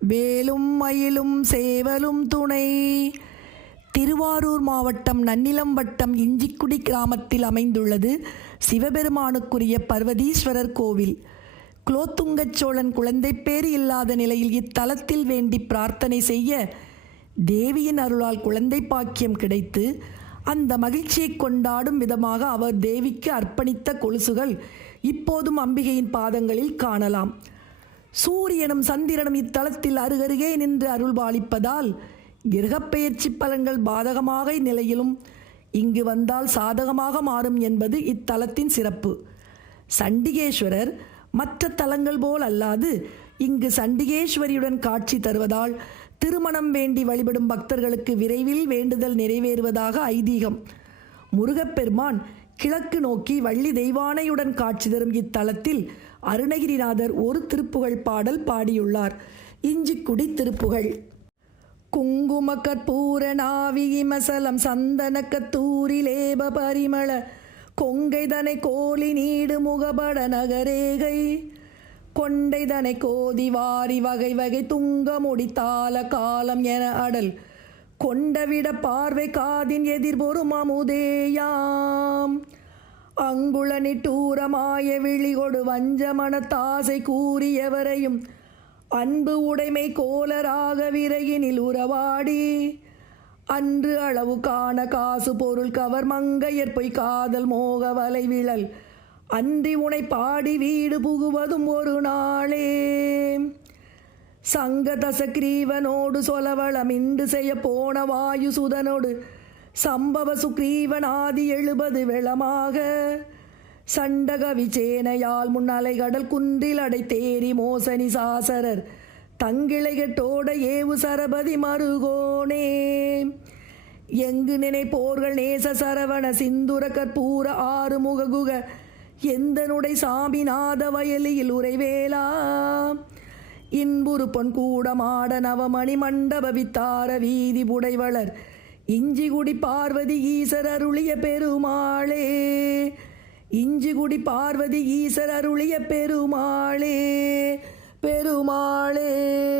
வேலும் மயிலும் சேவலும் துணை. திருவாரூர் மாவட்டம் நன்னிலம் வட்டம் இஞ்சிக்குடி கிராமத்தில் அமைந்துள்ளது சிவபெருமானுக்குரிய பர்வதீஸ்வரர் கோவில். குலோத்துங்கச் சோழன் குழந்தைப்பேறு இல்லாத நிலையில் இத்தலத்தில் வேண்டி பிரார்த்தனை செய்ய தேவியின் அருளால் குழந்தை பாக்கியம் கிடைத்து அந்த மகிழ்ச்சியை கொண்டாடும் விதமாக அவர் தேவிக்கு அர்ப்பணித்த கொலுசுகள் இப்போதும் அம்பிகையின் பாதங்களில் காணலாம். சூரியனும் சந்திரனும் இத்தலத்தில் அருகருகே நின்று அருள்பாலிப்பதால் கிரகப்பெயர்ச்சி பலன்கள் பாதகமாக நிலையிலும் இங்கு வந்தால் சாதகமாக மாறும் என்பது இத்தலத்தின் சிறப்பு. சண்டிகேஸ்வரர் மற்ற தலங்கள் போல் அல்லாது இங்கு சண்டிகேஸ்வரியுடன் காட்சி தருவதால் திருமணம் வேண்டி வழிபடும் பக்தர்களுக்கு விரைவில் வேண்டுதல் நிறைவேறுவதாக ஐதீகம். முருகப்பெருமான் கிழக்கு நோக்கி வள்ளி தெய்வானையுடன் காட்சி தரும் இத்தலத்தில் அருணகிரிநாதர் ஒரு திருப்புகழ் பாடல் பாடியுள்ளார். இஞ்சிக்குடி திருப்புகழ். குங்கும கற்பூர நாவிமசலம் சந்தன கத்தூரி லேப பரிமள கொங்கைதனை கோலி நீடு முகபட நகரேகை. கொண்டைதனை கோதி வாரி வகை வகை துங்க முடித்தால காலம் என அடல் கொண்டவிட பார்வை காதின் எதிர்பொறும் அமுதேயாம். அங்குள நிட்டூரமாய விழிகொடு வஞ்சமன தாசை கூறியவரையும் அன்பு உடைமை கோலராக விரையினில் உறவாடி. அன்று அளவு காண காசு பொருள் கவர் மங்கையர் பொய் காதல் மோக வலை விழல் அன்றி உனை பாடி வீடு புகுவதும் ஒரு நாளே. சங்கதசக்ரீவனோடு சொலவளமிண்டு செய்ய போன வாயு சுதனோடு சம்பவ சுக்ரீவன் ஆதி எழுபது வெளமாக. சண்டக விச்சேனையால் முன்னலை கடல் குன்றில் அடை தேரி மோசனி சாசரர் தங்கிளைகட்டோட ஏவு சரபதி மருகோனே. எங்கு நினைப்போர்கள் நேச சரவண சிந்துர கற்பூர ஆறு முககுக எந்தனுடைய சாமிநாத வயலியில் உரைவேலா இன்புறு பொன் கூடமாட நவமணி மண்டப வித்தார வீதி புடைவளர். இஞ்சிகுடி பார்வதி ஈசர் அருளிய பெருமாளே. இஞ்சிகுடி பார்வதி ஈசர் அருளிய பெருமாளே. பெருமாளே.